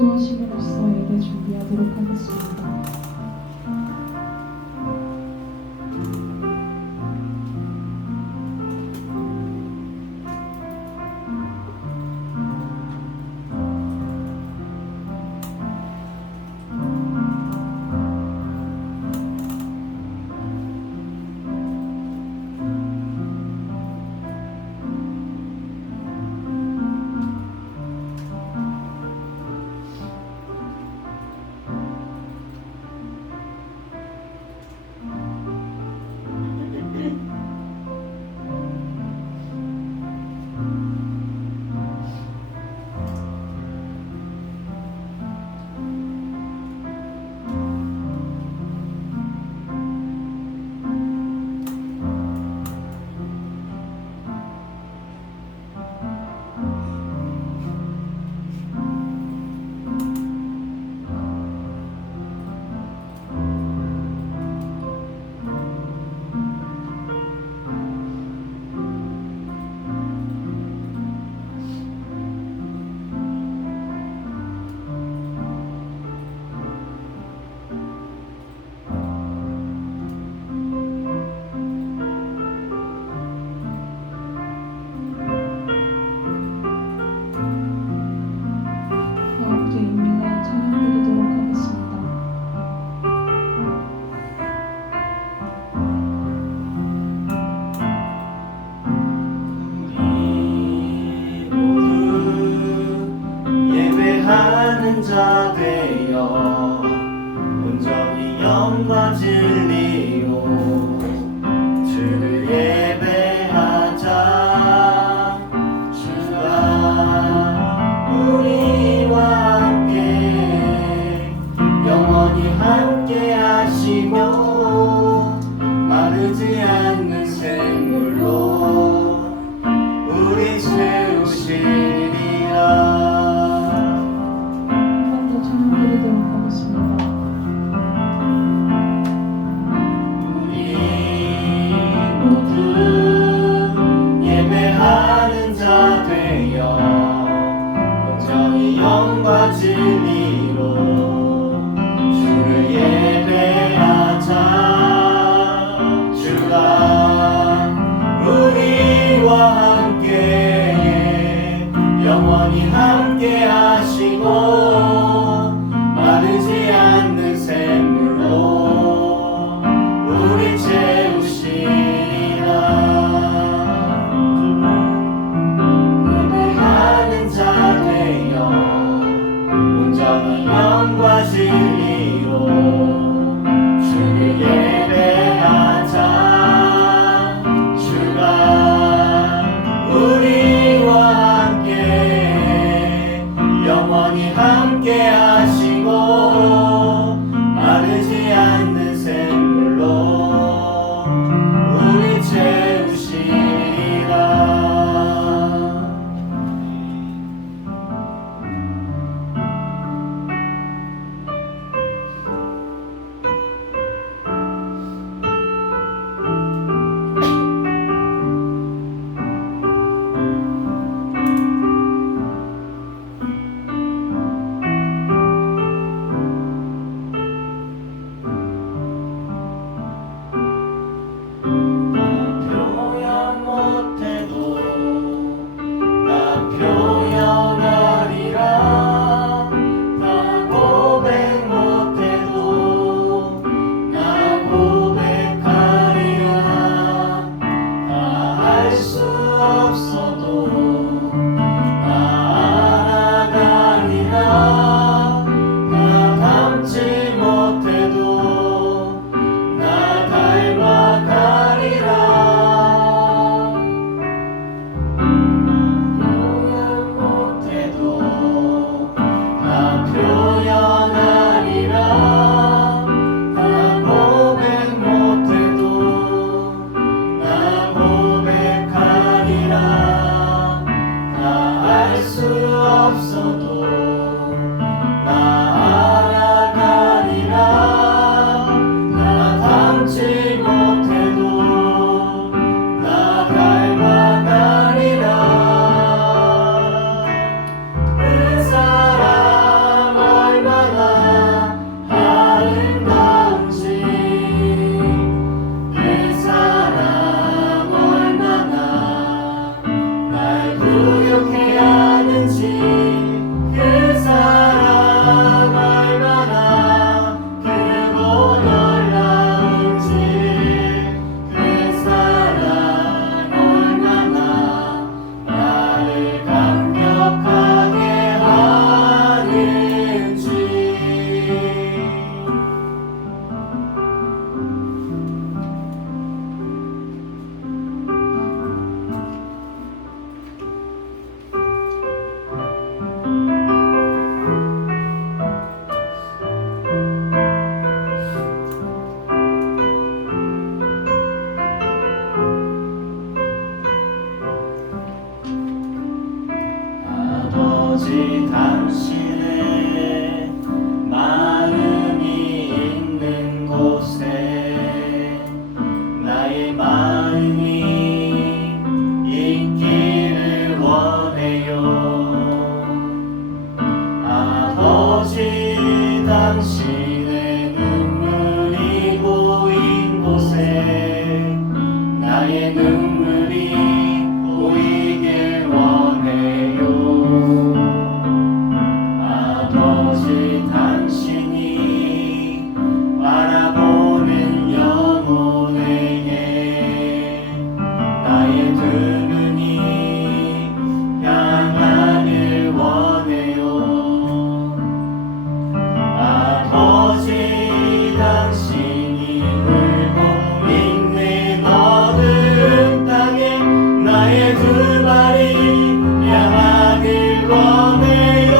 기도하심으로써 예배 준비하도록 하겠습니다. 함께 인민의 찬양 드리도록 하겠습니다. 우리 모두 예배하는 자 되어 온전히 영과 진리로 주를 예배하자. 주가 우리와 함께 영원히 함께 하시며 마르지 않는 샘물로 우리 채우시리라. 한 번 더 찬양 드리도록 하겠습니다. 우리 모두 당신의 마음이 있는 곳에 나의 마음이 있기를 원해요. 아버지 당신의 눈물이 고인 곳에 나의 눈물이 보이길 원해요. 아버지 당신이 바라보는 영혼에게 나의 두 눈이 향하길 원해요. 아버지 당신이 울고 있는 어두운 땅에 나의 두 발이 향하길 원해요.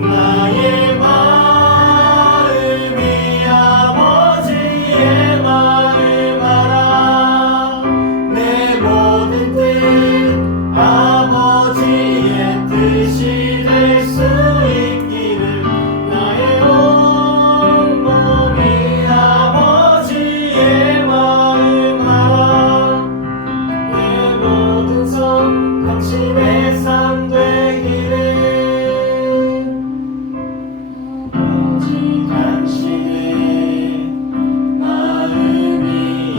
나의 마음이 아버지의 마음을 알아 내 모든 뜻 아버지의 뜻이 될 수 있기를 나의 온 몸이 아버지의 마음 알아 내 모든 삶 당신의 삶 되기를. 아버지 당신의 마음이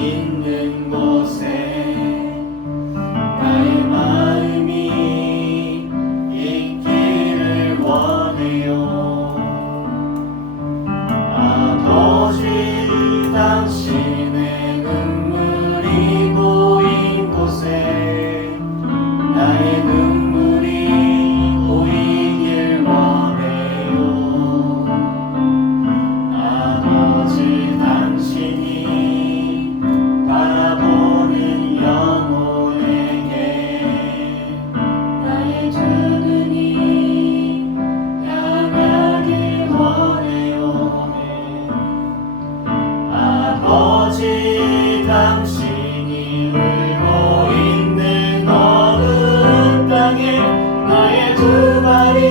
있는 곳에 나의 마음이 있기를 원해요. 아버지 당신의 눈물이 고인 곳에 나의 눈물이 보이길 원해요. 아버지 당신이 바라보는 영혼에게 나의 두 눈이 향하길 원해요. 아버지 당신이 울고 있는 어두운 땅에 나의 두 발이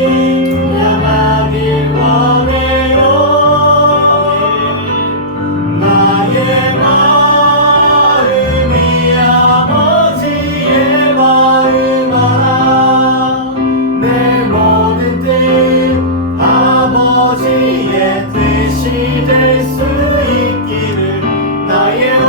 향하길 원해요. 나의 마음이 아버지의 마음 알아 내 모든 뜻 아버지의 뜻이 될 수 있기를 나의 온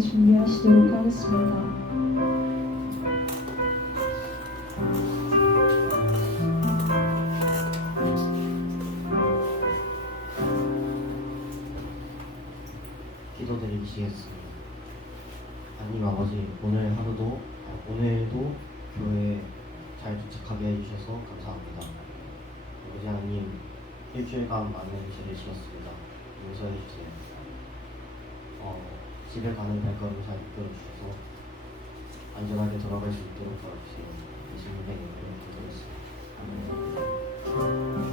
준비하시도록 하겠습니다. 기도드리시겠습니다. 하나님 아버지, 오늘도 교회에 잘 도착하게 해주셔서 감사합니다. 아버지 하나님, 일주일간 많은 일을 지었습니다. 용서해 주세요. 집에 가는 발걸음 잘 이끌어 주셔서 안전하게 돌아갈 수 있도록 도와주세요. 예수님의 이름으로 기도했습니다. 아멘.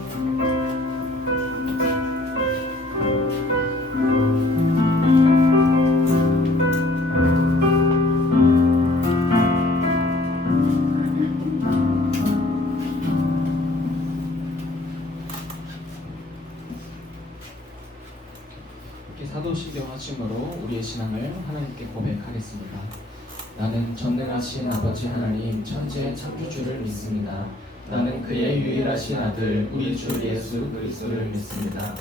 사도신경 하심으로 우리의 신앙을 하나님께 고백하겠습니다. 나는 전능하신 아버지 하나님 천지의 창조주를 믿습니다. 나는 그의 유일하신 아들 우리 주 예수 그리스도를 믿습니다.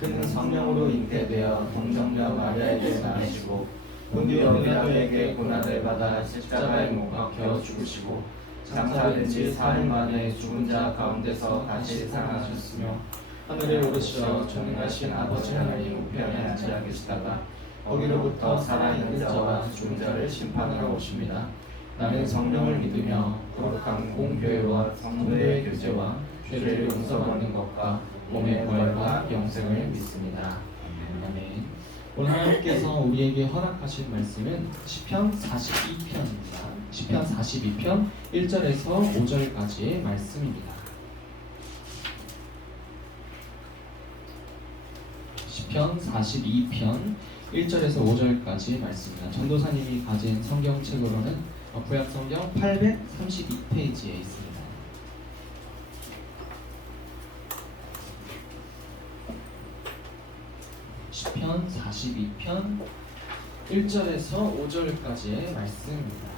그는 성령으로 잉태되어 동정녀 마리아에게 나시고 본디오 빌라도에게 고난을 받아 십자가에 못 박혀 죽으시고 장사된 지 4일 만에 죽은 자 가운데서 다시 살아나셨으며 하늘에 오르시어 전능하신 아버지 하나님 우편에 앉아 계시다가 거기로부터 살아있는 자와 죽은 자를 심판하러 오십니다. 나는 성령을 믿으며 거룩한 공교회와 성도의 교제와 죄를 용서받는 것과 몸의 부활과 영생을 믿습니다. 아멘. 오늘 하나님께서 우리에게 허락하신 말씀은 시편 42편입니다. 시편 42편 1절에서 5절까지의 말씀입니다. 시편 42편 1절에서 5절까지 말씀입니다. 전도사님이 가진 성경책으로는 구약성경 832페이지에 있습니다. 시편 42편 1절에서 5절까지의 말씀입니다.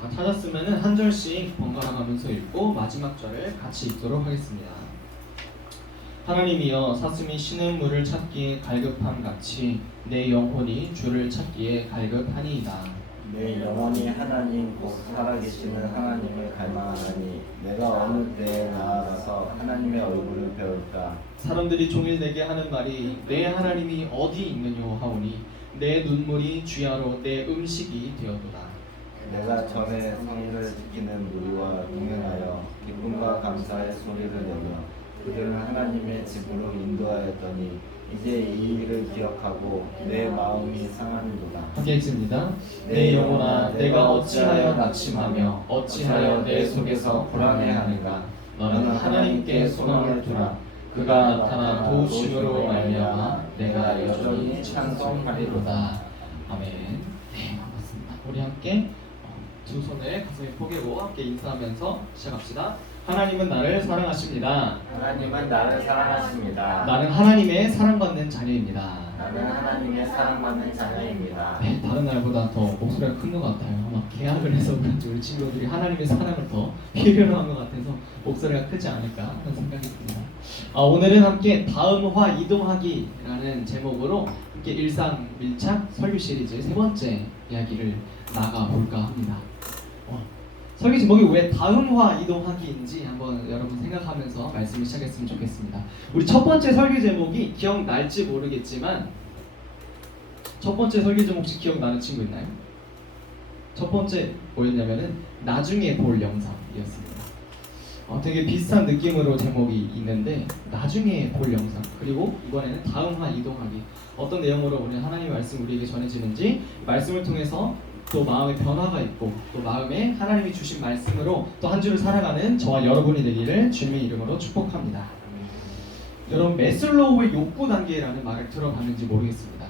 다 찾았으면 한 절씩 번갈아 가면서 읽고 마지막 절을 같이 읽도록 하겠습니다. 하나님이여 사슴이 쉬는 물을 찾기에 갈급함 같이 내 영혼이 주를 찾기에 갈급하니이다. 내 영혼이 하나님 곧 살아계시는 하나님을 갈망하니 내가 어느 때에 나아가서 하나님의 얼굴을 배울까. 사람들이 종일 내게 하는 말이 내 하나님이 어디 있느뇨 하오니 내 눈물이 주야로 내 음식이 되었도다. 내가 전에 성의를 지키는 무리와 동행하여 기쁨과 감사의 소리를 내며 그들은 하나님의 집으로 인도하였더니 이제 이 일을 기억하고 내 마음이 상하는도다. 함께 읽습니다. 내 영혼아 내가 어찌하여 낙심하며 어찌하여 내 속에서 불안해하는가. 너는 하나님께 소망을 두라. 그가 나타나 도우심으로 말미암아 내가 여전히 찬송하리로다. 아멘. 네, 반갑습니다. 우리 함께 두 손을 가슴에 포개고 함께 인사하면서 시작합시다. 하나님은 나를 사랑하십니다. 하나님은 나를 사랑하십니다. 나는 하나님의 사랑받는 자녀입니다. 나는 하나님의 사랑받는 자녀입니다. 네, 다른 날보다 더 목소리가 큰 것 같아요. 아마 계약을 해서 그런지 우리 친구들이 하나님의 사랑을 더 필요로 한 것 같아서 목소리가 크지 않을까 하는 생각이 듭니다. 오늘은 함께 다음화 이동하기라는 제목으로 함께 일상 밀착 설교 시리즈 세 번째 이야기를 나가볼까 합니다. 설교 제목이 왜 다음화 이동하기인지 한번 여러분 생각하면서 말씀을 시작했으면 좋겠습니다. 우리 첫 번째 설교 제목이 기억날지 모르겠지만 첫 번째 설교 제목 혹시 기억나는 친구 있나요? 첫 번째 뭐였냐면은 나중에 볼 영상이었습니다. 되게 비슷한 느낌으로 제목이 있는데 나중에 볼 영상, 그리고 이번에는 다음화 이동하기. 어떤 내용으로 우리 하나님의 말씀 우리에게 전해지는지, 말씀을 통해서 또 마음의 변화가 있고 또 마음에 하나님이 주신 말씀으로 또 한 주를 살아가는 저와 여러분이 되기를 주님의 이름으로 축복합니다. 여러분 매슬로우의 욕구 단계라는 말을 들어봤는지 모르겠습니다.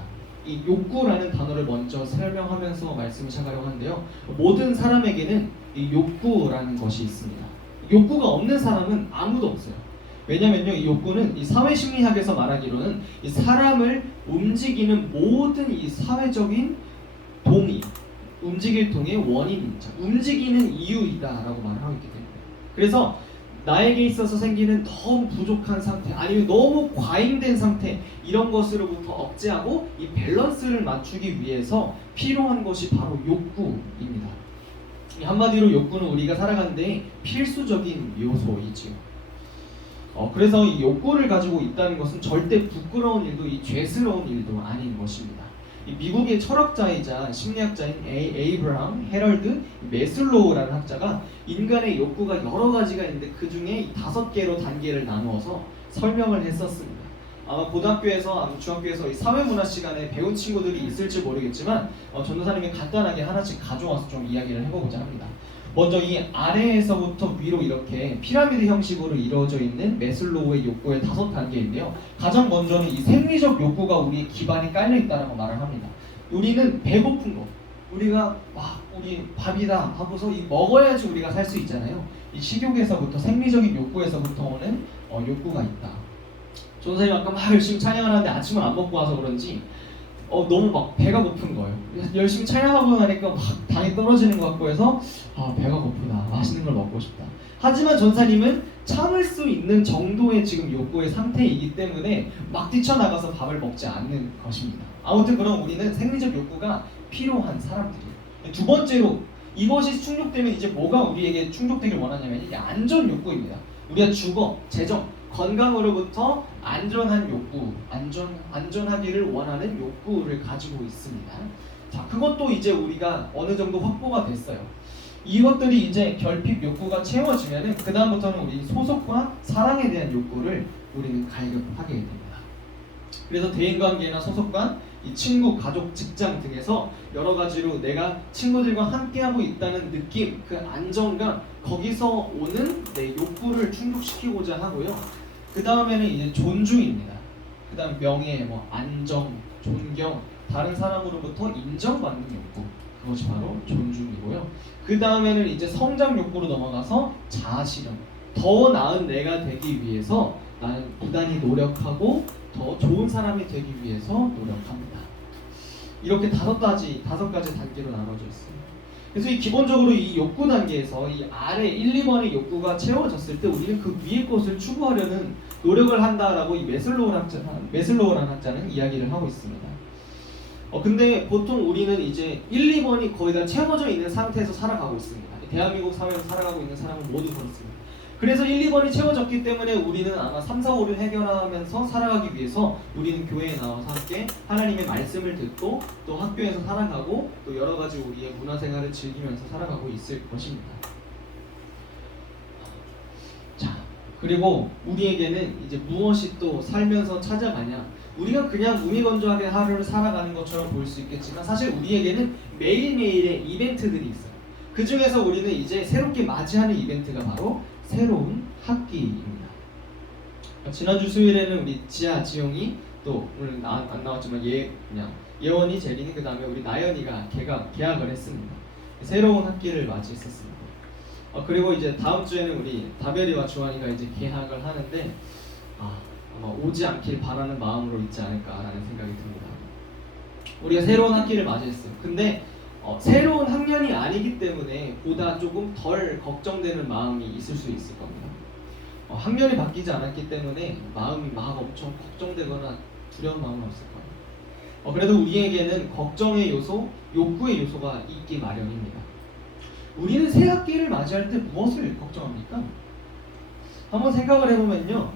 이 욕구라는 단어를 먼저 설명하면서 말씀을 시작하려고 하는데요. 모든 사람에게는 이 욕구라는 것이 있습니다. 욕구가 없는 사람은 아무도 없어요. 왜냐면요, 이 욕구는 이 사회심리학에서 말하기로는 이 사람을 움직이는 모든 이 사회적인 동의, 움직일 동의 원인이죠. 움직이는 이유이다라고 말을 하고 있기 때문에. 그래서 나에게 있어서 생기는 너무 부족한 상태 아니면 너무 과잉된 상태 이런 것으로부터 억제하고 이 밸런스를 맞추기 위해서 필요한 것이 바로 욕구입니다. 한마디로 욕구는 우리가 살아가는데 필수적인 요소이지요. 그래서 이 욕구를 가지고 있다는 것은 절대 부끄러운 일도 이 죄스러운 일도 아닌 것입니다. 이 미국의 철학자이자 심리학자인 에이브라함 헤럴드 메슬로우라는 학자가 인간의 욕구가 여러 가지가 있는데 그 중에 5개로 단계를 나누어서 설명을 했었습니다. 아마 고등학교에서, 아마 중학교에서 이 사회문화 시간에 배운 친구들이 있을지 모르겠지만 전도사님이 간단하게 하나씩 가져와서 좀 이야기를 해보고자 합니다. 먼저 이 아래에서부터 위로 이렇게 피라미드 형식으로 이루어져 있는 메슬로우의 욕구의 5단계인데요. 가장 먼저는 이 생리적 욕구가 우리의 기반에 깔려 있다라고 말을 합니다. 우리는 배고픈 거, 우리가 우리 밥이다 하고서 이 먹어야지 우리가 살 수 있잖아요. 이 식욕에서부터 생리적인 욕구에서부터 오는 욕구가 있다. 전사님 아까 막 열심히 찬양을 하는데 아침을 안 먹고 와서 그런지 너무 막 배가 고픈 거예요. 열심히 찬양하고 나니까 막 당이 떨어지는 것 같고 해서 배가 고프다, 맛있는 걸 먹고 싶다. 하지만 전사님은 참을 수 있는 정도의 지금 욕구의 상태이기 때문에 막 뛰쳐나가서 밥을 먹지 않는 것입니다. 아무튼 그럼 우리는 생리적 욕구가 필요한 사람들이에요. 두 번째로 이것이 충족되면 이제 뭐가 우리에게 충족되길 원하냐면 이게 안전 욕구입니다. 우리가 주거, 재정, 건강으로부터 안전한 욕구, 안전하기를 원하는 욕구를 가지고 있습니다. 자, 그것도 이제 우리가 어느 정도 확보가 됐어요. 이것들이 이제 결핍 욕구가 채워지면은 그 다음부터는 우리 소속과 사랑에 대한 욕구를 우리는 갈급하게 됩니다. 그래서 대인관계나 소속관, 이 친구, 가족, 직장 등에서 여러 가지로 내가 친구들과 함께하고 있다는 느낌, 그 안정감, 거기서 오는 내 욕구를 충족시키고자 하고요. 그 다음에는 이제 존중입니다. 그 다음 명예, 안정, 존경, 다른 사람으로부터 인정받는 욕구, 그것이 바로 존중이고요. 그 다음에는 이제 성장 욕구로 넘어가서 자아실현, 더 나은 내가 되기 위해서 나는 부단히 노력하고 더 좋은 사람이 되기 위해서 노력합니다. 이렇게 5가지 단계로 나눠져 있습니다. 그래서 기본적으로 이 욕구 단계에서 이 아래 1, 2번의 욕구가 채워졌을 때 우리는 그 위의 것을 추구하려는 노력을 한다라고 이 메슬로우라는 학자는 이야기를 하고 있습니다. 근데 보통 우리는 이제 1, 2번이 거의 다 채워져 있는 상태에서 살아가고 있습니다. 대한민국 사회에서 살아가고 있는 사람은 모두 그렇습니다. 그래서 1, 2번이 채워졌기 때문에 우리는 아마 3, 4, 5를 해결하면서 살아가기 위해서 우리는 교회에 나와서 함께 하나님의 말씀을 듣고 또 학교에서 살아가고 또 여러 가지 우리의 문화생활을 즐기면서 살아가고 있을 것입니다. 자, 그리고 우리에게는 이제 무엇이 또 살면서 찾아가냐? 우리가 그냥 무미건조하게 하루를 살아가는 것처럼 보일 수 있겠지만 사실 우리에게는 매일매일의 이벤트들이 있어요. 그 중에서 우리는 이제 새롭게 맞이하는 이벤트가 바로 새로운 학기입니다. 지난주 수요일에는 우리 지아, 지용이 또 오늘 안 나왔지만 예원이, 재린이 그 다음에 우리 나연이가 개학을 했습니다. 새로운 학기를 맞이했었습니다. 그리고 이제 다음 주에는 우리 다별이와 주환이가 이제 개학을 하는데 아마 오지 않길 바라는 마음으로 있지 않을까라는 생각이 듭니다. 우리가 새로운 학기를 맞이했어요. 근데 새로운 학년이 아니기 때문에 보다 조금 덜 걱정되는 마음이 있을 수 있을 겁니다. 학년이 바뀌지 않았기 때문에 마음이 막 엄청 걱정되거나 두려운 마음은 없을 거예요. 그래도 우리에게는 걱정의 요소, 욕구의 요소가 있기 마련입니다. 우리는 새 학기를 맞이할 때 무엇을 걱정합니까? 한번 생각을 해보면요.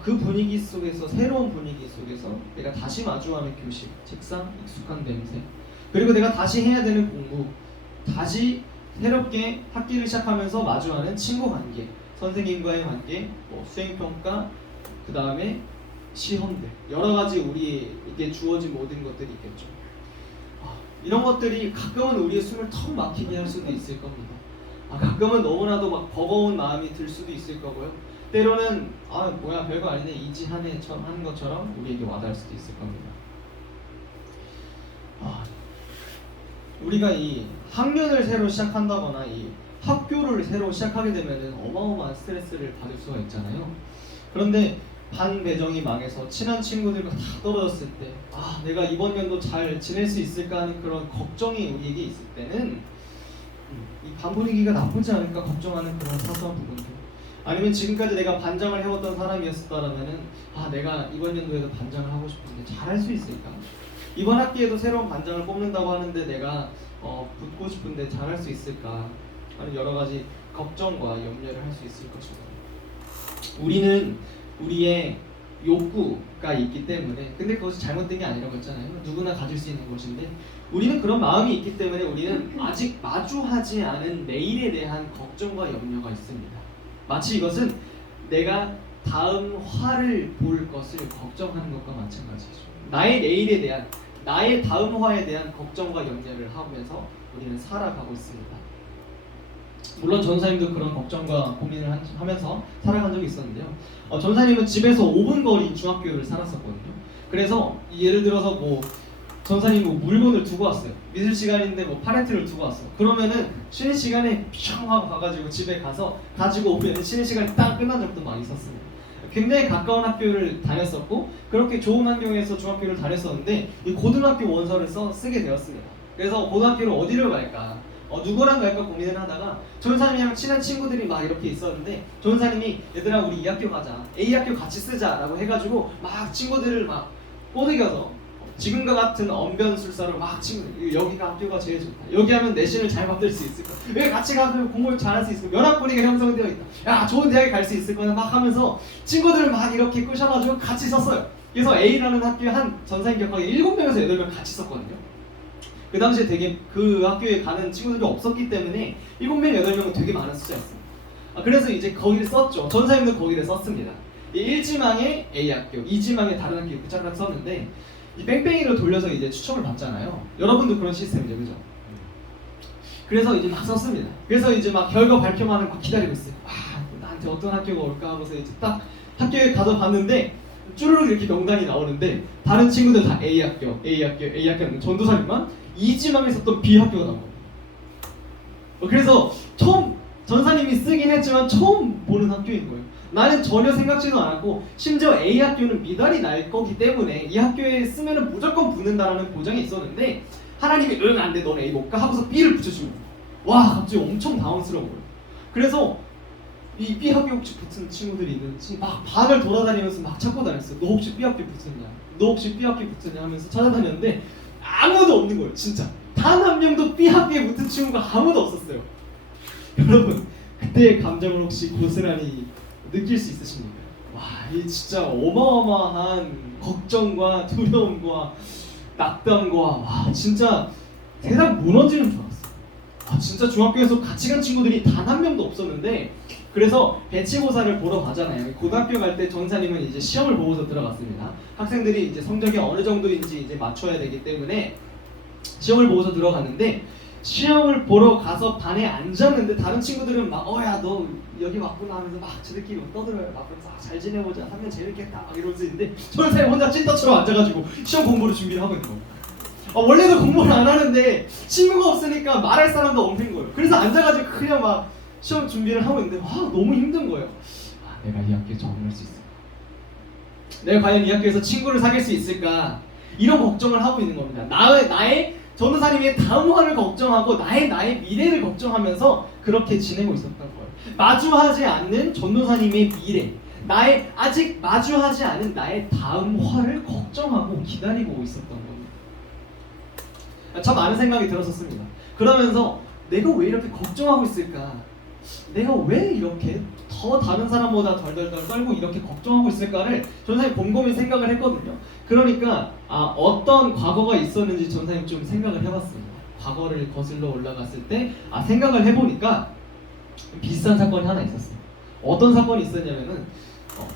그 분위기 속에서, 새로운 분위기 속에서 내가 다시 마주하는 교실, 책상, 익숙한 냄새, 그리고 내가 다시 해야 되는 공부, 다시 새롭게 학기를 시작하면서 마주하는 친구 관계, 선생님과의 관계, 수행평가, 그 다음에 시험들, 여러 가지 우리에게 주어진 모든 것들이 있겠죠. 이런 것들이 가끔은 우리의 숨을 턱 막히게 할 수도 있을 겁니다. 가끔은 너무나도 막 버거운 마음이 들 수도 있을 거고요. 때로는 별거 아니네, 이지하네 하는 것처럼 우리에게 와닿을 수도 있을 겁니다. 우리가 이 학년을 새로 시작한다거나 이 학교를 새로 시작하게 되면 어마어마한 스트레스를 받을 수가 있잖아요. 그런데 반 배정이 망해서 친한 친구들과 다 떨어졌을 때 내가 이번 연도 잘 지낼 수 있을까 하는 그런 걱정이 우리에게 있을 때는 이 반 분위기가 나쁘지 않을까 걱정하는 그런 사소한 부분들, 아니면 지금까지 내가 반장을 해왔던 사람이었다라면은 내가 이번 연도에도 반장을 하고 싶은데 잘할 수 있을까? 이번 학기에도 새로운 반장을 뽑는다고 하는데 내가 붙고 싶은데 잘할 수 있을까? 하는 여러 가지 걱정과 염려를 할 수 있을 것입니다. 우리는 우리의 욕구가 있기 때문에, 근데 그것이 잘못된 게 아니라고 했잖아요. 누구나 가질 수 있는 것인데 우리는 그런 마음이 있기 때문에 우리는 아직 마주하지 않은 내일에 대한 걱정과 염려가 있습니다. 마치 이것은 내가 다음 화를 볼 것을 걱정하는 것과 마찬가지죠. 나의 내일에 대한, 나의 다음 화에 대한 걱정과 염려를 하면서 우리는 살아가고 있습니다. 물론 전사님도 그런 걱정과 고민을 하면서 살아간 적이 있었는데요. 전사님은 집에서 5분 거리 중학교를 살았었거든요. 그래서 예를 들어서 전사님 물건을 두고 왔어요. 미술 시간인데 팔레트를 두고 왔어. 그러면은 쉬는 시간에 뿅 하고 가가지고 집에 가서 가지고 오면 쉬는 시간이 딱 끝난 적도 많이 있었습니다. 굉장히 가까운 학교를 다녔었고 그렇게 좋은 환경에서 중학교를 다녔었는데 이 고등학교 원서를 쓰게 되었습니다. 그래서 고등학교를 어디를 갈까? 누구랑 갈까 고민을 하다가 전사님이랑 친한 친구들이 막 이렇게 있었는데 전사님이 얘들아 우리 이 학교 가자, A 학교 같이 쓰자 라고 해가지고 막 친구들을 막 꼬드겨서 지금과 같은 언변술사로 막 친구들 여기가 학교가 제일 좋다, 여기 하면 내신을 잘 받을 수 있을 거야, 여기 같이 가서 공부를 잘할 수 있을 거야, 연합분위기가 형성되어 있다, 야 좋은 대학에 갈 수 있을 거야 막 하면서 친구들을 막 이렇게 꼬셔가지고 같이 썼어요. 그래서 A라는 학교에 한 전사님 격하게 7명에서 8명 같이 썼거든요. 그 당시에 되게 그 학교에 가는 친구들이 없었기 때문에 7명, 8명은 되게 많은 숫자였어요. 그래서 이제 거기를 썼죠. 전사님도 거기를 썼습니다. 이 1지망에 A 학교, 2지망에 다른 학교 이렇게 쫙 썼는데 이 뺑뺑이로 돌려서 이제 추첨을 받잖아요. 여러분도 그런 시스템이죠, 그죠? 그래서 이제 막 썼습니다. 그래서 이제 막 결과 발표하는 거 기다리고 있어요. 나한테 어떤 학교가 올까 하고서 이제 딱 학교에 가서 봤는데 쭈르륵 이렇게 명단이 나오는데 다른 친구들 다 A 학교, A 학교, A 학교 전도사님만 2지망에 있었던 B 학교가 나온 거예요. 그래서 처음 전사님이 쓰긴 했지만 처음 보는 학교인 거예요. 나는 전혀 생각지도 않았고 심지어 A 학교는 미달이 날 거기 때문에 이 학교에 쓰면은 무조건 붙는다라는 보장이 있었는데 하나님이 응 안 돼 너는 A 못 가 하고서 B를 붙여주는 거예요. 와 갑자기 엄청 당황스러운 거예요. 그래서 이 B 학교 혹시 붙은 친구들이 있는지 막 반을 돌아다니면서 막 찾고 다녔어요. 너 혹시 B 학교 붙었냐? 너 혹시 B 학교 붙었냐? 하면서 찾아다녔는데 아무도 없는 거예요. 진짜 단 한 명도 B 학교에 붙은 친구가 아무도 없었어요. 여러분 그때의 감정을 혹시 고스란히 느낄 수 있으십니까? 와, 이 진짜 어마어마한 걱정과 두려움과 낙담과 와 진짜 세상 무너지는 줄 알았어요. 진짜 중학교에서 같이 간 친구들이 단 한 명도 없었는데 그래서 배치고사를 보러 가잖아요. 고등학교 갈 때 전사님은 이제 시험을 보고서 들어갔습니다. 학생들이 이제 성적이 어느 정도인지 이제 맞춰야 되기 때문에 시험을 보고서 들어갔는데 시험을 보러 가서 반에 앉았는데 다른 친구들은 막 야 너 여기 왔구나 하면서 막 지들끼리 떠들어요. 막 잘 지내보자 하면 재밌겠다 막 이러면서 있는데 전사님 혼자 찐따처럼 앉아가지고 시험 공부를 준비를 하고 있는 거예요. 원래도 공부를 안 하는데 친구가 없으니까 말할 사람도 없는 거예요. 그래서 앉아가지고 그냥 막 시험 준비를 하고 있는데 너무 힘든 거예요. 내가 이 학교에 적응할 수 있을까? 내가 과연 이 학교에서 친구를 사귈 수 있을까? 이런 걱정을 하고 있는 겁니다. 나의 전도사님의 다음 화를 걱정하고 나의 미래를 걱정하면서 그렇게 지내고 있었던 거예요. 마주하지 않는 전도사님의 미래, 나의 아직 마주하지 않은 나의 다음 화를 걱정하고 기다리고 있었던 겁니다. 참 많은 생각이 들었었습니다. 그러면서 내가 왜 이렇게 걱정하고 있을까? 내가 왜 이렇게 더 다른 사람보다 덜덜덜 떨고 이렇게 걱정하고 있을까를 전사님 곰곰이 생각을 했거든요. 그러니까 어떤 과거가 있었는지 전사님 좀 생각을 해봤습니다. 과거를 거슬러 올라갔을 때 생각을 해보니까 비슷한 사건이 하나 있었어요. 어떤 사건이 있었냐면은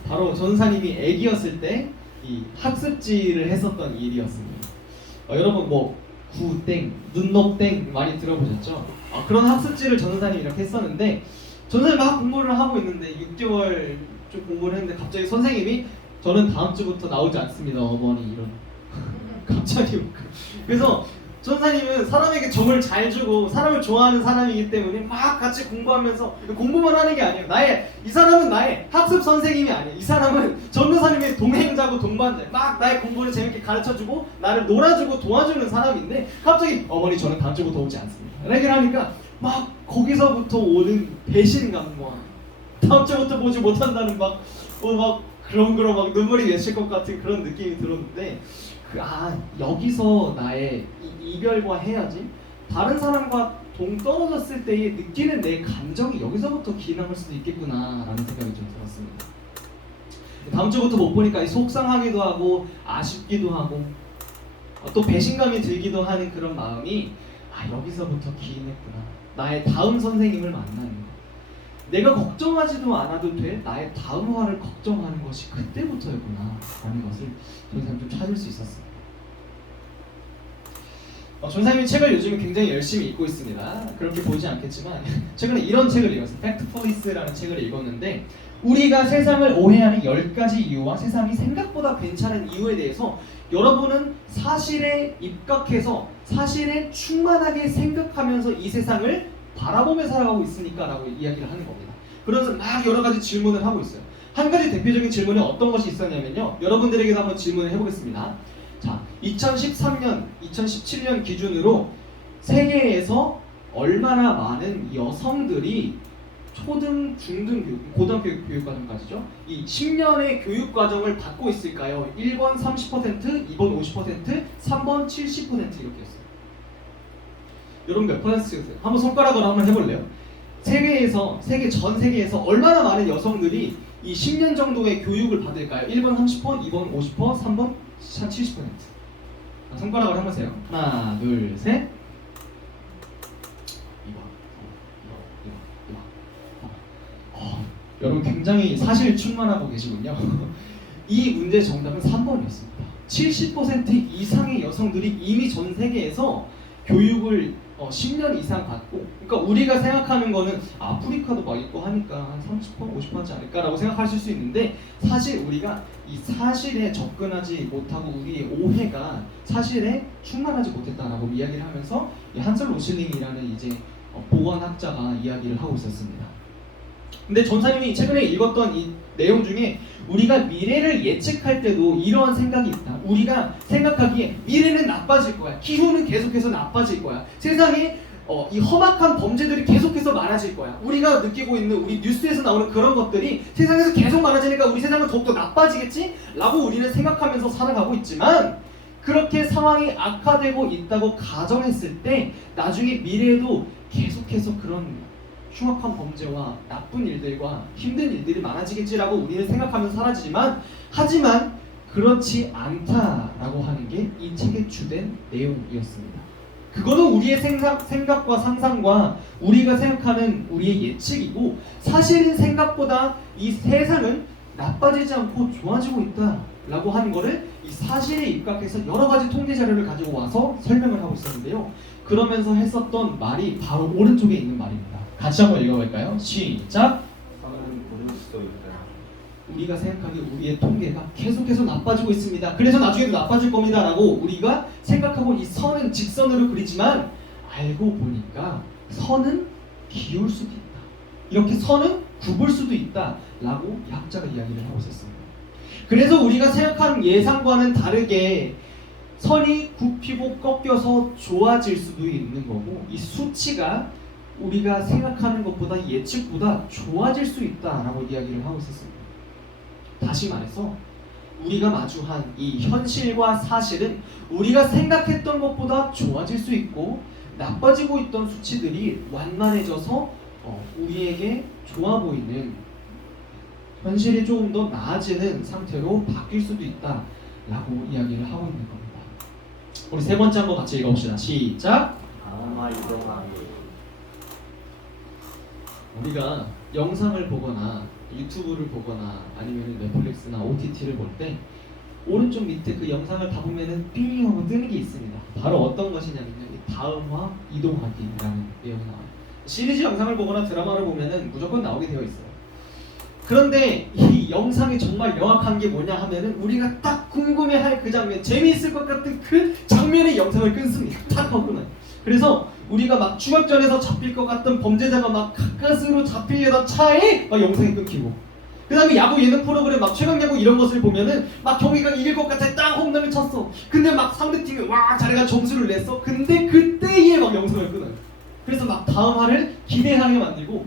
바로 전사님이 애기였을 때 이 학습지를 했었던 일이었습니다. 여러분 구땡, 눈높땡 많이 들어보셨죠? 그런 학습지를 전사님이 이렇게 했었는데 전사님이 막 공부를 하고 있는데 6개월 좀 공부를 했는데 갑자기 선생님이 저는 다음 주부터 나오지 않습니다 어머니 이런 갑자기 그래서 전사님은 사람에게 정을 잘 주고 사람을 좋아하는 사람이기 때문에 막 같이 공부하면서 공부만 하는 게 아니에요. 이 사람은 나의 학습 선생님이 아니에요. 이 사람은 전도사님의 동행자고 동반자, 막 나의 공부를 재밌게 가르쳐주고 나를 놀아주고 도와주는 사람인데 갑자기 어머니 저는 다음 주부터 오지 않습니다. 이렇게 하니까 막 거기서부터 오는 배신감과 다음 주부터 보지 못한다는 막 그런 막 눈물이 맺힐 것 같은 그런 느낌이 들었는데 여기서 나의 이별과 헤어짐, 다른 사람과 동떨어졌을 때에 느끼는 내 감정이 여기서부터 기인할 수도 있겠구나라는 생각이 좀 들었습니다. 다음 주부터 못 보니까 속상하기도 하고 아쉽기도 하고 또 배신감이 들기도 하는 그런 마음이 여기서부터 기인했구나. 나의 다음 선생님을 만나는 거. 내가 걱정하지도 않아도 될 나의 다음 화를 걱정하는 것이 그때부터였구나 라는 것을 전사님 좀 찾을 수 있었습니다. 전사님이 책을 요즘에 굉장히 열심히 읽고 있습니다. 그렇게 보이지 않겠지만 최근에 이런 책을 읽었어요. 팩트폴리스라는 책을 읽었는데 우리가 세상을 오해하는 10가지 이유와 세상이 생각보다 괜찮은 이유에 대해서 여러분은 사실에 입각해서 사실에 충만하게 생각하면서 이 세상을 바라보며 살아가고 있으니까 라고 이야기를 하는 겁니다. 그러면서 막 여러 가지 질문을 하고 있어요. 한 가지 대표적인 질문이 어떤 것이 있었냐면요, 여러분들에게도 한번 질문을 해보겠습니다. 자, 2013년, 2017년 기준으로 세계에서 얼마나 많은 여성들이 초등, 중등 교육, 고등학교 교육과정까지죠, 이 10년의 교육과정을 받고 있을까요? 1번 30%, 2번 50%, 3번 70% 이렇게 했어요. 여러분 몇 퍼센트세요? 한번 손가락으로 한번 해볼래요? 전 세계에서 얼마나 많은 여성들이 이 10년 정도의 교육을 받을까요? 1번 30%, 2번 50%, 3번 70%. 손가락으로 한번 세요. 하나, 둘, 셋. 2번. 여러분 굉장히 사실 충만하고 계시군요. 이 문제 정답은 3번이었습니다. 70% 이상의 여성들이 이미 전 세계에서 교육을 10년 이상 받고, 그러니까 우리가 생각하는 거는 아프리카도 막 있고 하니까 한 30%, 50% 하지 않을까라고 생각하실 수 있는데, 사실 우리가 이 사실에 접근하지 못하고 우리의 오해가 사실에 충만하지 못했다라고 이야기를 하면서 이 한설 로실링이라는 이제 보건학자가 이야기를 하고 있었습니다. 근데 전사님이 최근에 읽었던 이 내용 중에 우리가 미래를 예측할 때도 이러한 생각이 있다. 우리가 생각하기에 미래는 나빠질 거야. 기후는 계속해서 나빠질 거야. 세상에 이 험악한 범죄들이 계속해서 많아질 거야. 우리가 느끼고 있는 우리 뉴스에서 나오는 그런 것들이 세상에서 계속 많아지니까 우리 세상은 더욱더 나빠지겠지? 라고 우리는 생각하면서 살아가고 있지만, 그렇게 상황이 악화되고 있다고 가정했을 때 나중에 미래에도 계속해서 그런 흉악한 범죄와 나쁜 일들과 힘든 일들이 많아지겠지라고 우리는 생각하면서 살아지지만, 하지만 그렇지 않다라고 하는 게 이 책의 주된 내용이었습니다. 그거는 우리의 생각과 상상과 우리가 생각하는 우리의 예측이고, 사실은 생각보다 이 세상은 나빠지지 않고 좋아지고 있다라고 하는 거를 이 사실에 입각해서 여러 가지 통계 자료를 가지고 와서 설명을 하고 있었는데요. 그러면서 했었던 말이 바로 오른쪽에 있는 말입니다. 같이 한번 읽어볼까요? 시작! 선은 부를 수도 있다. 우리가 생각하기에 우리의 통계가 계속해서 나빠지고 있습니다. 그래서 나중에도 나빠질 겁니다 라고 우리가 생각하고, 이 선은 직선으로 그리지만 알고 보니까 선은 기울 수도 있다. 이렇게 선은 굽을 수도 있다 라고 이 학자가 이야기를 하고 있었습니다. 그래서 우리가 생각하는 예상과는 다르게 선이 굽히고 꺾여서 좋아질 수도 있는 거고, 이 수치가 우리가 생각하는 것보다 예측보다 좋아질 수 있다라고 이야기를 하고 있었습니다. 다시 말해서 우리가 마주한 이 현실과 사실은 우리가 생각했던 것보다 좋아질 수 있고, 나빠지고 있던 수치들이 완만해져서 우리에게 좋아 보이는 현실이 조금 더 나아지는 상태로 바뀔 수도 있다라고 이야기를 하고 있는 겁니다. 우리 세 번째 한번 같이 읽어봅시다. 시작! 다음화 이동하기. 우리가 영상을 보거나 유튜브를 보거나 아니면 넷플릭스나 OTT를 볼 때 오른쪽 밑에 그 영상을 다 보면은 삥 하고 뜨는 게 있습니다. 바로 어떤 것이냐면요, 다음화 이동하기라는 내용이 나와요. 시리즈 영상을 보거나 드라마를 보면은 무조건 나오게 되어 있어요. 그런데 이 영상이 정말 명확한 게 뭐냐 하면은 우리가 딱 궁금해할 그 장면, 재미있을 것 같은 그 장면의 영상을 끊습니다. 딱 하고는. 그래서 우리가 막 추격전에서 잡힐 것 같던 범죄자가 막 가까스로 잡히려던 차에 막 영상이 끊기고, 그 다음에 야구 예능 프로그램 막 최강야구 이런 것을 보면은 막 경기가 이길 것 같아, 딱 홈런을 쳤어. 근데 막 상대팀이 와 자네가 점수를 냈어. 근데 그때에 막 영상을 끊어요. 그래서 막 다음 화를 기대하게 만들고,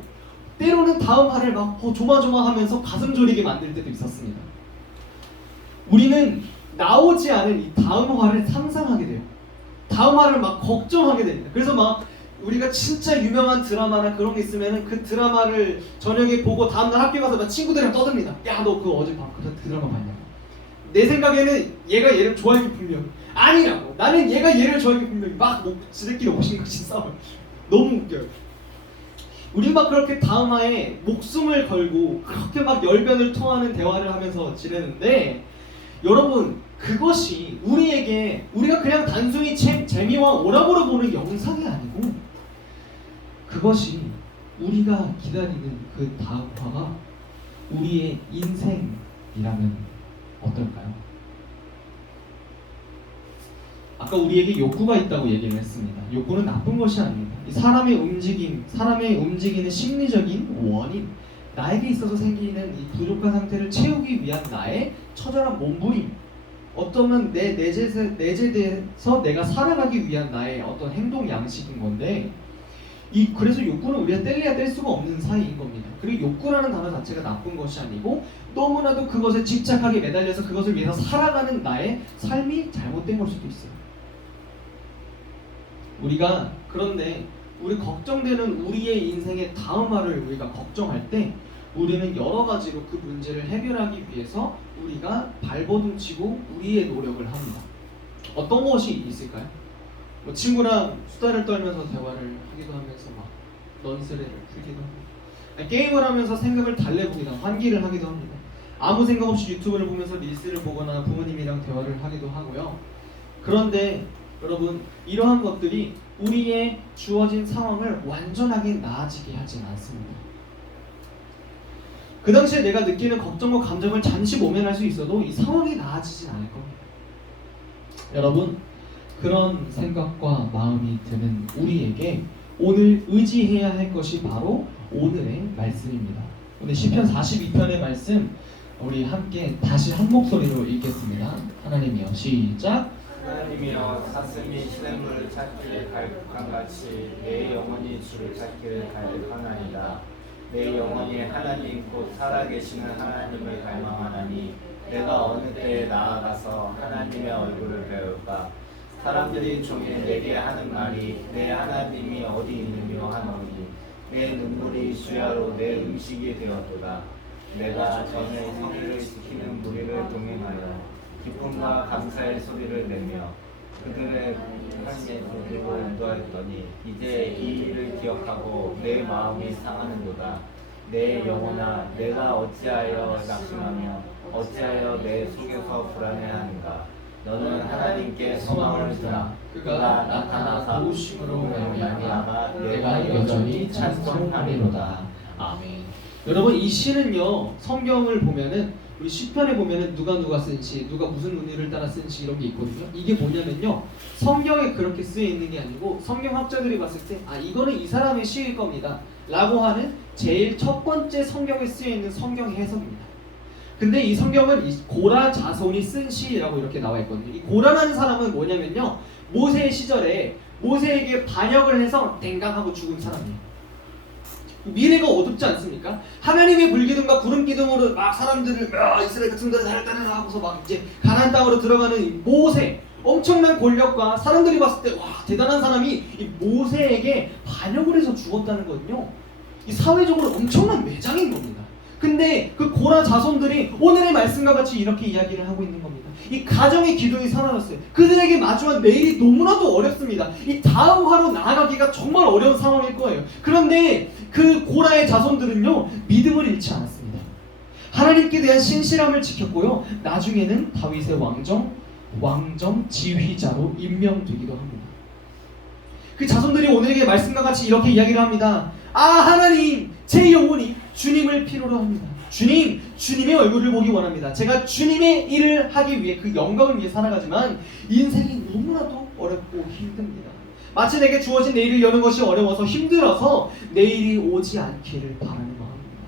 때로는 다음 화를 막 조마조마하면서 가슴 졸이게 만들 때도 있었습니다. 우리는 나오지 않은 이 다음 화를 상상하게 돼요. 다음 화를 막 걱정하게 됩니다. 그래서 막 우리가 진짜 유명한 드라마나 그런 게 있으면은 그 드라마를 저녁에 보고 다음날 학교 가서 막 친구들이랑 떠듭니다. 야, 너 그거 어제 그 드라마 봤냐? 내 생각에는 얘가 얘를 좋아하기 분명 아니라고. 나는 얘가 얘를 좋아하기 분명히 막 지들끼리 오신같이 싸워요. 너무 웃겨요. 우리 막 그렇게 다음 화에 목숨을 걸고 그렇게 막 열변을 토하는 대화를 하면서 지내는데, 여러분 그것이 우리가 그냥 단순히 재미와 오락으로 보는 영상이 아니고, 그것이 우리가 기다리는 그 다음 화가 우리의 인생이라면 어떨까요? 아까 우리에게 욕구가 있다고 얘기를 했습니다. 욕구는 나쁜 것이 아닙니다. 이 사람의 움직이는 심리적인 원인, 나에게 있어서 생기는 이 부족한 상태를 채우기 위한 나의 처절한 몸부림, 어쩌면 내 내재돼서 내가 살아가기 위한 나의 어떤 행동 양식인 건데, 그래서 욕구는 우리가 뗄래야 뗄 수가 없는 사이인 겁니다. 그리고 욕구라는 단어 자체가 나쁜 것이 아니고, 너무나도 그것에 집착하게 매달려서 그것을 위해서 살아가는 나의 삶이 잘못된 걸 수도 있어요. 그런데 우리 걱정되는 우리의 인생의 다음화를 우리가 걱정할 때, 우리는 여러 가지로 그 문제를 해결하기 위해서 우리가 발버둥치고 우리의 노력을 합니다. 어떤 것이 있을까요? 뭐 친구랑 수다를 떨면서 대화를 하기도 하면서 막 넌스레를 풀기도 하고, 게임을 하면서 생각을 달래보기도 하고 환기를 하기도 합니다. 아무 생각 없이 유튜브를 보면서 릴스를 보거나 부모님이랑 대화를 하기도 하고요. 그런데 여러분, 이러한 것들이 우리의 주어진 상황을 완전하게 나아지게 하진 않습니다. 그 당시에 내가 느끼는 걱정과 감정을 잠시 모면할 수 있어도 이 상황이 나아지진 않을 겁니다. 여러분, 그런 생각과 마음이 드는 우리에게 오늘 의지해야 할 것이 바로 오늘의 말씀입니다. 오늘 시편 42편의 말씀 우리 함께 다시 한 목소리로 읽겠습니다. 하나님이여, 시작. 하나님이여, 사슴이 시냇물을 찾기를 갈급한같이 내 영혼이 주를 찾기를 갈급하나이다. 내 영혼이 하나님 곧 살아계시는 하나님을 갈망하나니 내가 어느 때에 나아가서 하나님의 얼굴을 배울까. 사람들이 종일 내게 하는 말이 내 하나님이 어디 있느냐 하노니 내 눈물이 주야로 내 음식이 되었도다. 내가 전에 성의를 지키는 무리를 동행하여 기쁨과 감사의 소리를 내며 그들의 한계 돌리고 인도하였더니 이제 이 일을 기억하고 내 마음이 상하는도다. 내 영혼아, 내가 어찌하여 낙심하며 어찌하여 내 속에서 불안해하는가. 너는 하나님께 소망을 두라. 그가 나타나사 도우심으로 말미암아 내가 여전히 찬송하리로다. 아멘. 여러분, 이 시는요, 성경을 보면은 우리 시편에 보면은 누가 쓴 시, 누가 무슨 은유를 따라 쓴 시 이런 게 있거든요. 이게 뭐냐면요, 성경에 그렇게 쓰여 있는 게 아니고 성경학자들이 봤을 때 이거는 이 사람의 시일 겁니다 라고 하는 제일 첫 번째 성경에 쓰여 있는 성경 해석입니다. 근데 이 성경은 이 고라 자손이 쓴 시라고 이렇게 나와 있거든요. 이 고라라는 사람은 뭐냐면요, 모세 시절에 모세에게 반역을 해서 댕강하고 죽은 사람이에요. 미래가 어둡지 않습니까? 하나님의 불기둥과 구름 기둥으로 막 사람들을 이스라엘 백성들을 따르따르 하고서 막 이제 가나안 땅으로 들어가는 이 모세, 엄청난 권력과 사람들이 봤을 때 와, 대단한 사람이 이 모세에게 반역을 해서 죽었다는 거는요, 이 사회적으로 엄청난 매장인 겁니다. 근데 그 고라 자손들이 오늘의 말씀과 같이 이렇게 이야기를 하고 있는 겁니다. 이 가정의 기둥이 사라졌어요. 그들에게 마주한 내일이 너무나도 어렵습니다. 이 다음 화로 나아가기가 정말 어려운 상황일 거예요. 그런데 그 고라의 자손들은요, 믿음을 잃지 않았습니다. 하나님께 대한 신실함을 지켰고요, 나중에는 다윗의 왕정 지휘자로 임명되기도 합니다. 그 자손들이 오늘에게 말씀과 같이 이렇게 이야기를 합니다. 하나님, 제 영혼이 주님을 필요로 합니다. 주님의 얼굴을 보기 원합니다. 제가 주님의 일을 하기 위해, 그 영광을 위해 살아가지만 인생이 너무나도 어렵고 힘듭니다. 마치 내게 주어진 내일을 여는 것이 어려워서 힘들어서 내일이 오지 않기를 바라는 마음입니다.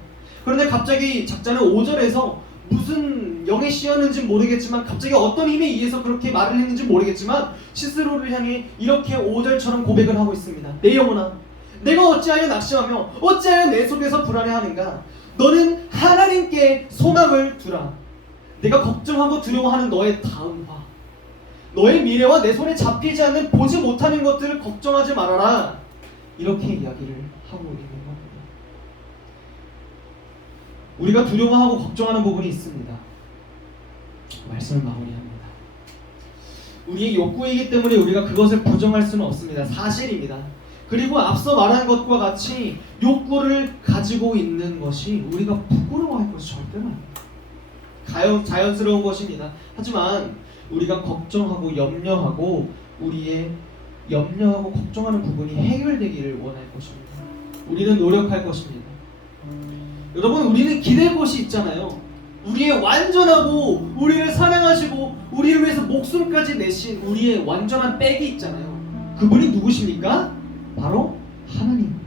그런데 갑자기 작자는 5절에서 무슨 영의 씨였는지 모르겠지만, 갑자기 어떤 힘에 의해서 그렇게 말을 했는지 모르겠지만 스스로를 향해 이렇게 5절처럼 고백을 하고 있습니다. 내 영혼아, 내가 어찌하여 낙심하며 어찌하여 내 속에서 불안해하는가? 너는 하나님께 소망을 두라. 내가 걱정하고 두려워하는 너의 다음 화, 너의 미래와 내 손에 잡히지 않는 보지 못하는 것들을 걱정하지 말아라. 이렇게 이야기를 하고 있는 겁니다. 우리가 두려워하고 걱정하는 부분이 있습니다. 말씀을 마무리합니다. 우리의 욕구이기 때문에 우리가 그것을 부정할 수는 없습니다. 사실입니다. 그리고 앞서 말한 것과 같이 욕구를 가지고 있는 것이 우리가 부끄러워할 것이 절대로 아닙니다. 자연스러운 것입니다. 하지만 우리가 걱정하고 염려하고 우리의 염려하고 걱정하는 부분이 해결되기를 원할 것입니다. 우리는 노력할 것입니다. 여러분, 우리는 기댈 곳이 있잖아요. 우리의 완전하고 우리를 사랑하시고 우리를 위해서 목숨까지 내신 우리의 완전한 백이 있잖아요. 그분이 누구십니까? 바로 하나님입니다.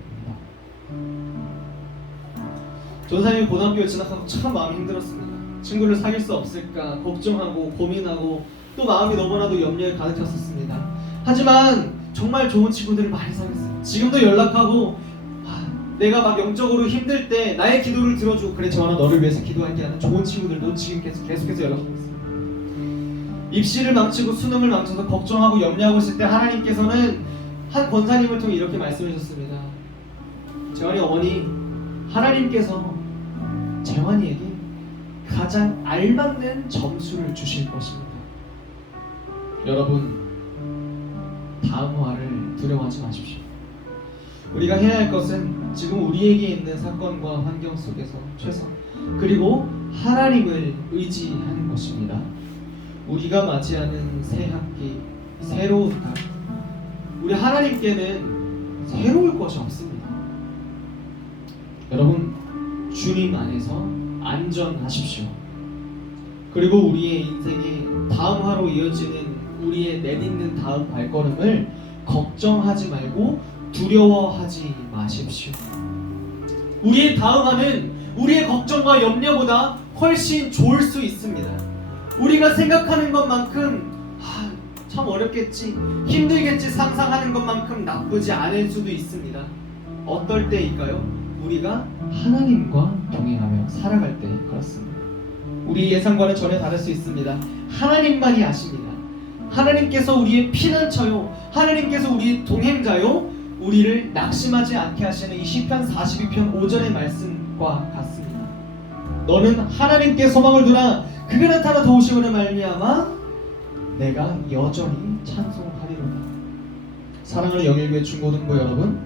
전사님이 고등학교에 진학하고 참 마음이 힘들었습니다. 친구를 사귈 수 없을까 걱정하고 고민하고 또 마음이 너무나도 염려에 가득 찼었습니다. 하지만 정말 좋은 친구들을 많이 사귀었어요. 지금도 연락하고 내가 막 영적으로 힘들 때 나의 기도를 들어주고 그래 정환아 너를 위해서 기도할게 하는 좋은 친구들도 지금 계속해서 연락하고 있습니다. 입시를 망치고 수능을 망쳐서 걱정하고 염려하고 있을 때 하나님께서는 한 권사님을 통해 이렇게 말씀해 주셨습니다. 재환이 어머니, 하나님께서 재환이에게 가장 알맞는 점수를 주실 것입니다. 여러분, 다음 화를 두려워하지 마십시오. 우리가 해야 할 것은 지금 우리에게 있는 사건과 환경 속에서 최선, 그리고 하나님을 의지하는 것입니다. 우리가 맞이하는 새 학기, 새로운 달, 우리 하나님께는 새로울 것이 없습니다. 여러분, 주님 안에서 안전하십시오. 그리고 우리의 인생의 다음 화로 이어지는 우리의 내딛는 다음 발걸음을 걱정하지 말고 두려워하지 마십시오. 우리의 다음 화는 우리의 걱정과 염려보다 훨씬 좋을 수 있습니다. 우리가 생각하는 것만큼 참 어렵겠지, 힘들겠지 상상하는 것만큼 나쁘지 않을 수도 있습니다. 어떨 때일까요? 우리가 하나님과 동행하며 살아갈 때 그렇습니다. 우리 예상과는 전혀 다를 수 있습니다. 하나님만이 아십니다. 하나님께서 우리의 피난처요, 하나님께서 우리의 동행자요, 우리를 낙심하지 않게 하시는 이 시편 42편 5절의 말씀과 같습니다. 너는 하나님께 소망을 두라. 그가 나타나 도우심으로 말미암아 내가 여전히 찬송하리로다. 사랑하는 영일교회 중고등부 여러분,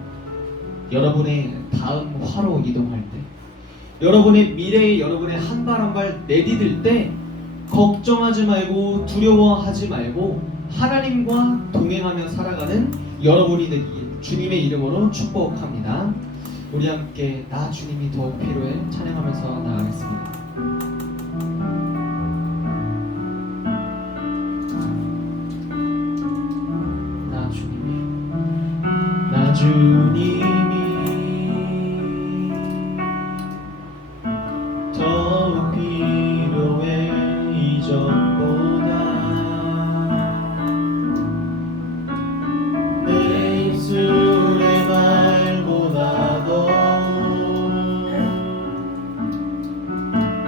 여러분의 다음 화로 이동할 때, 여러분의 미래에 여러분의 한 발 한 발 내디딜 때 걱정하지 말고 두려워하지 말고 하나님과 동행하며 살아가는 여러분이 되길 주님의 이름으로 축복합니다. 우리 함께 나 주님이 더욱 필요해 찬양하면서 나가겠습니다. 나 주님이 더욱 필요해 이전보다. 내 입술의 말보다 더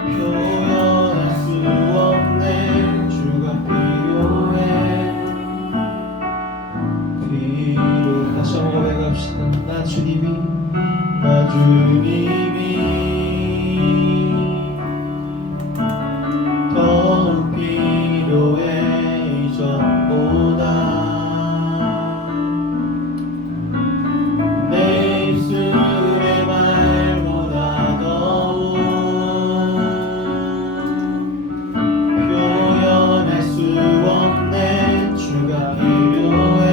표현할 수 없네. 주가 필요해. 다시 한번 고백합시다. 나 주님이 더욱 필요해 이전보다. 내 입술의 말보다 더욱 표현할 수 없네. 주가 필요해.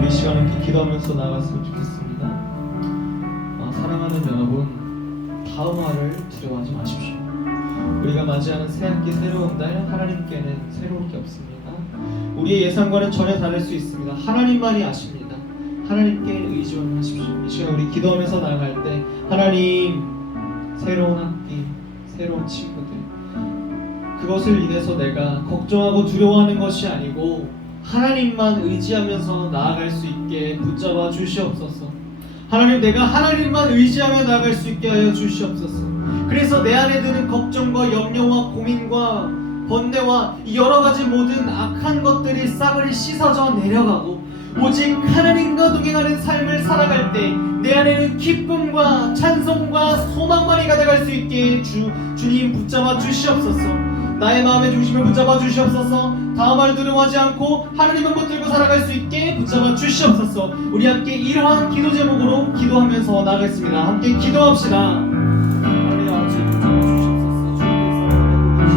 우리 시간을 기도하면서 나갔으면 좋겠습니다. 사랑하는 여러분, 다음 화를 두려워하지 마십시오. 우리가 맞이하는 새학기 새로운 달, 하나님께는 새로울 게 없습니다. 우리의 예상과는 전혀 다를 수 있습니다. 하나님만이 아십니다. 하나님께 의존하십시오. 이 시간 우리 기도하면서 나아갈 때 하나님, 새로운 학기, 새로운 친구들, 그것을 인해서 내가 걱정하고 두려워하는 것이 아니고 하나님만 의지하면서 나아갈 수 있게 붙잡아 주시옵소서. 하나님, 내가 하나님만 의지하며 나아갈 수 있게 하여 주시옵소서. 그래서 내 안에 드는 걱정과 염려와 고민과 번뇌와 이 여러 가지 모든 악한 것들이 싸그리 씻어져 내려가고 오직 하나님과 동행하는 삶을 살아갈 때 내 안에는 기쁨과 찬송과 소망만이 가득할 수 있게 주님 붙잡아 주시옵소서. 나의 마음의 중심을 붙잡아 주시옵소서. 다음을 두려워하지 않고 하나님을 붙들고 살아갈 수 있게 붙잡아 주시옵소서. 우리 함께 이러한 기도 제목으로 기도하면서 나가겠습니다. 함께 기도합시다. 하나님 아버지 붙잡아 주시옵소서. 주님께서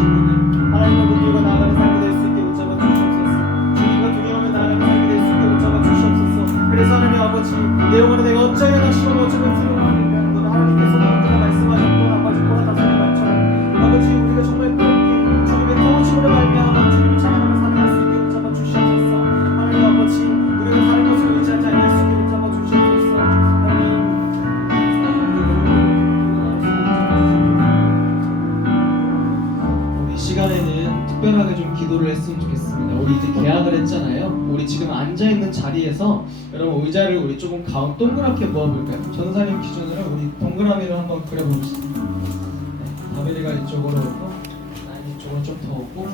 하나님을 붙들고 나아가는 삶이 될 수 있게 붙잡아 주시옵소서. 주님과 동행하며 나아가는 삶이 될 수 있게 붙잡아 주시옵소서. 그래서 하나님 아버지, 내 영혼에 내가 어찌하여 나시고 어쩌면 두려워하는가. 너는 하나님께서 너희들과 말씀하셨고 아버지 보라 다스린 말처럼 아버지, 우리가 정말 그렇게 주님의 도우심으로 말미암아 주님을 찬양하며 살아갈 수 있게 붙잡아 주시옵소서. 하나님 아버지, 우리가 다른 것을 의지하지 않을 수 있게 붙잡아 주시옵소서. 우리 시간에는 특별하게 좀 기도를 했으면 좋겠습니다. 우리 이제 계약을 했잖아요. 우리 지금 앉아있는 자리에서 여러분 의자를 우리 조금 동그랗게 모아볼까요? 전사님 기준으로 우리 동그라미를 한번 그려봅시다. 네, 다비리가 이쪽으로 오고 난 이쪽으로 좀 더 오고,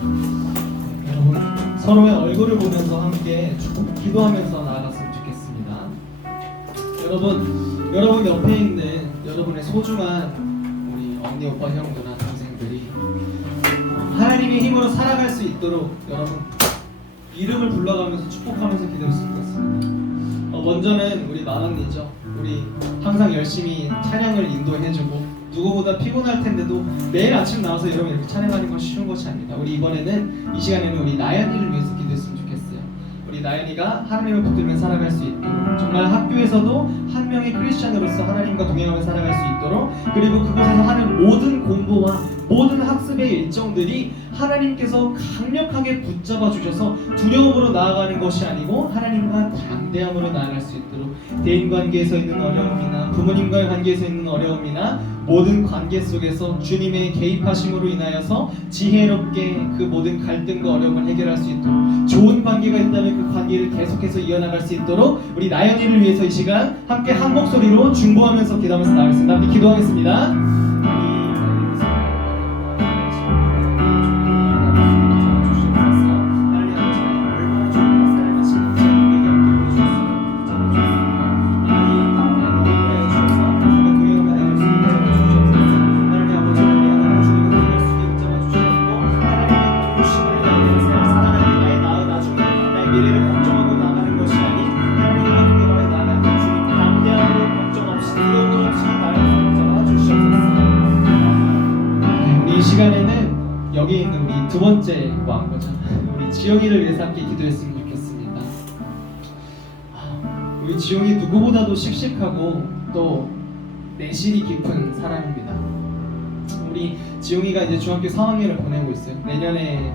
여러분 서로의 얼굴을 보면서 함께 기도하면서 나아갔으면 좋겠습니다. 여러분 옆에 있는 여러분의 소중한 우리 언니, 오빠, 형, 누나, 동생들이 하나님의 힘으로 살아갈 수 있도록 여러분 이름을 불러가면서 축복하면서 기도했으면 좋겠습니다. 먼저는 우리 만언니죠. 우리 항상 열심히 찬양을 인도해주고 누구보다 피곤할 텐데도 매일 아침 나와서 여러분 이렇게 찬양하는 건 쉬운 것이 아닙니다. 우리 이번에는 이 시간에는 우리 나연이를 위해서 기도했으면 좋겠어요. 우리 나연이가 하나님을 붙들며 살아갈 수 있도록, 정말 학교에서도 한 명의 크리스찬으로서 하나님과 동행하며 살아갈 수 있도록, 그리고 그곳에서 하는 모든 공부와 모든 학습의 일정들이 하나님께서 강력하게 붙잡아 주셔서 두려움으로 나아가는 것이 아니고 하나님과 담대함으로 나아갈 수 있도록, 대인관계에서 있는 어려움이나 부모님과의 관계에서 있는 어려움이나 모든 관계 속에서 주님의 개입하심으로 인하여서 지혜롭게 그 모든 갈등과 어려움을 해결할 수 있도록, 좋은 관계가 있다면 그 관계를 계속해서 이어나갈 수 있도록 우리 나연이를 위해서 이 시간 함께 한 목소리로 중보하면서 기도하면서 나가겠습니다. 함께 기도하겠습니다. 이 시간에는 여기 있는 우리 두 번째 왕거죠. 우리 지영이를 위해서 함께 기도했으면 좋겠습니다. 우리 지영이 누구보다도 씩씩하고 또 내실이 깊은 사람입니다. 우리 지영이가 이제 중학교 3학년을 보내고 있어요. 내년에는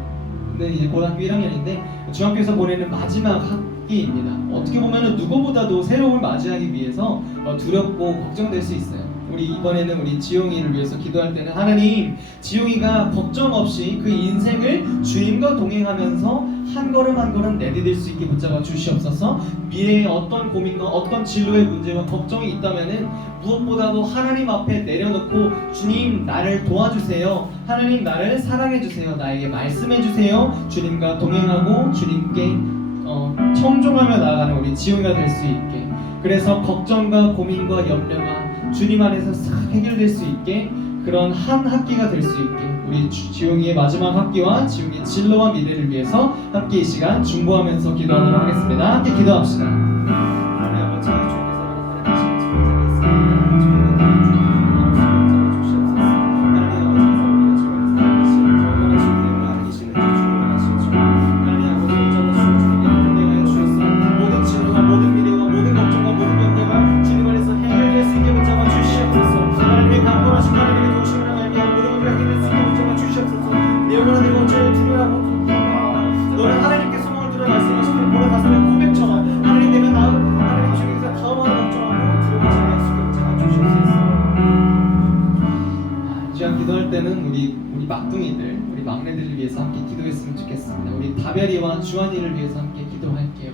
이제 고등학교 1학년인데 중학교에서 보내는 마지막 학기입니다. 어떻게 보면 누구보다도 새로움을 맞이하기 위해서 두렵고 걱정될 수 있어요. 우리 이번에는 우리 지용이를 위해서 기도할 때는 하나님, 지용이가 걱정 없이 그 인생을 주님과 동행하면서 한 걸음 한 걸음 내디딜 수 있게 붙잡아 주시옵소서. 미래에 어떤 고민과 어떤 진로의 문제와 걱정이 있다면은 무엇보다도 하나님 앞에 내려놓고 주님 나를 도와주세요. 하나님 나를 사랑해 주세요. 나에게 말씀해 주세요. 주님과 동행하고 주님께 청종하며 나아가는 우리 지용이가 될 수 있게, 그래서 걱정과 고민과 염려가 주님 안에서 싹 해결될 수 있게 그런 한 학기가 될 수 있게 우리 지용이의 마지막 학기와 지용이의 진로와 미래를 위해서 함께 이 시간 중보하면서 기도하도록 하겠습니다. 함께 기도합시다. 하나님 아버지, 주님께서 살아계신 지금까지 있습니다. 주님의 주님을 붙잡아 주시옵소서. 하나님 아버지, 우리가 주님을 알아계시는 주님을 하나님 아버지 붙잡아 주시옵소서. 동행하여 주셔서 모든 진로와 모든 미래와 모든 걱정과 모든 염려가 주님 안에서 해결될 수 있게 붙잡아 주시옵소서. 하나님의 강건하신 하나님의 도우심으로 말미암아 모든 것들을 해결될 수 있게 붙잡아 주시옵소서. 내 영혼아 내가 어찌하여 두려워하고 너는 하나님께 소망을 두려 말씀하실 때 보라 다스린 고백처럼 하나님 내가 하나님 주님께서 다음으로 걱정하고 두려워하지 않을 수 있게 붙잡아 주시옵소서. 이 시간 기도할 때는 우리 막둥이들, 우리 우리 막내들을 위해서 함께 기도했으면 좋겠습니다. 우리 다별이와 주한이를 위해서 함께 기도할게요.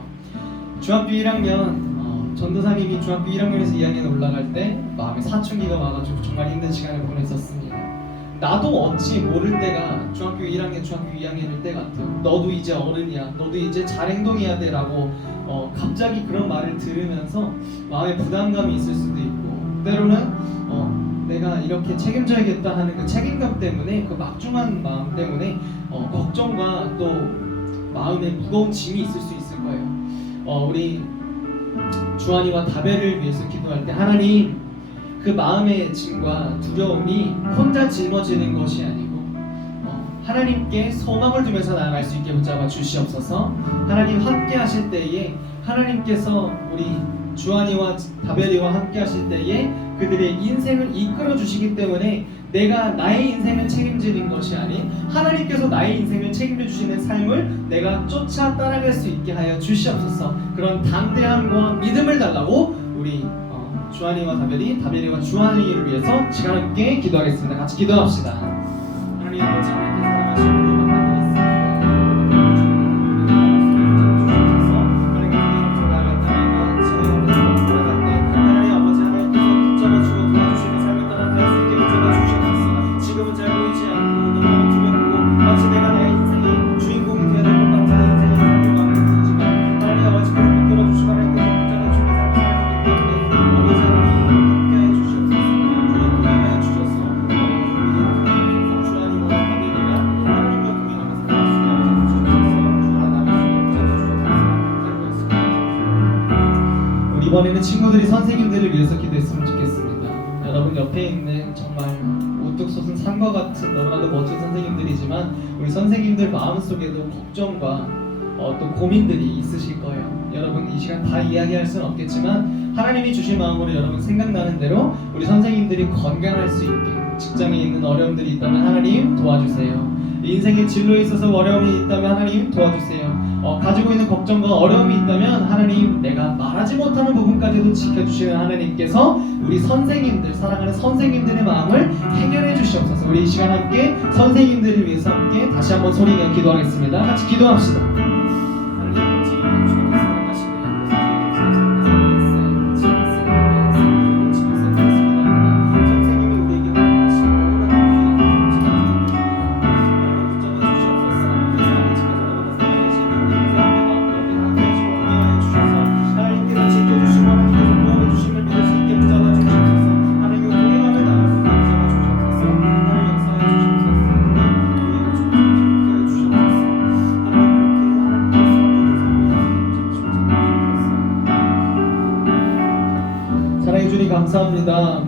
중학교 1학년 전도사님이 중학교 1학년에서 2학년 올라갈 때 마음에 사춘기가 와가지고 정말 힘든 시간을 보냈었습니다. 나도 어찌 모를 때가 중학교 1학년, 중학교 2학년일 때 같아요. 너도 이제 어른이야, 너도 이제 잘 행동해야 돼 라고 갑자기 그런 말을 들으면서 마음에 부담감이 있을 수도 있고, 때로는 내가 이렇게 책임져야겠다 하는 그 책임감 때문에, 그 막중한 마음 때문에 걱정과 또 마음에 무거운 짐이 있을 수 있을 거예요. 우리 주한이와 다벨을 위해서 기도할 때 하나님, 그 마음의 짐과 두려움이 혼자 짊어지는 것이 아니고 하나님께 소망을 두면서 나아갈 수 있게 붙잡아 주시옵소서. 하나님 함께 하실 때에, 하나님께서 우리 주한이와 다벨이와 함께 하실 때에 그들의 인생을 이끌어 주시기 때문에 내가 나의 인생을 책임지는 것이 아닌 하나님께서 나의 인생을 책임져 주시는 삶을 내가 쫓아 따라갈 수 있게 하여 주시옵소서. 그런 담대함과 믿음을 달라고 우리 주한이와 다벨이와 주한이를 위해서 시간 함께 기도하겠습니다. 같이 기도합시다. 하나님 아버지, 하나님께 사랑하시는 우리 만나고 있습니다. 이번에는 친구들이 선생님들을 위해서 기도했으면 좋겠습니다. 여러분 옆에 있는 정말 우뚝 솟은 산과 같은 너무나도 멋진 선생님들이지만 우리 선생님들 마음속에도 걱정과 또 고민들이 있으실 거예요. 여러분 이 시간 다 이야기할 수는 없겠지만 하나님이 주신 마음으로 여러분 생각나는 대로 우리 선생님들이 건강할 수 있게, 직장에 있는 어려움들이 있다면 하나님 도와주세요. 인생의 진로에 있어서 어려움이 있다면 하나님 도와주세요. 가지고 있는 걱정과 어려움이 있다면 하나님, 내가 말하지 못하는 부분까지도 지켜주시는 하나님께서 우리 선생님들, 사랑하는 선생님들의 마음을 해결해 주시옵소서. 우리 이 시간 함께 선생님들을 위해서 함께 다시 한번 소리내어 기도하겠습니다. 같이 기도합시다. 하나님 아버지, 주님께서 사랑하시는 선생님이 우리에게 원하시는 감사합니다.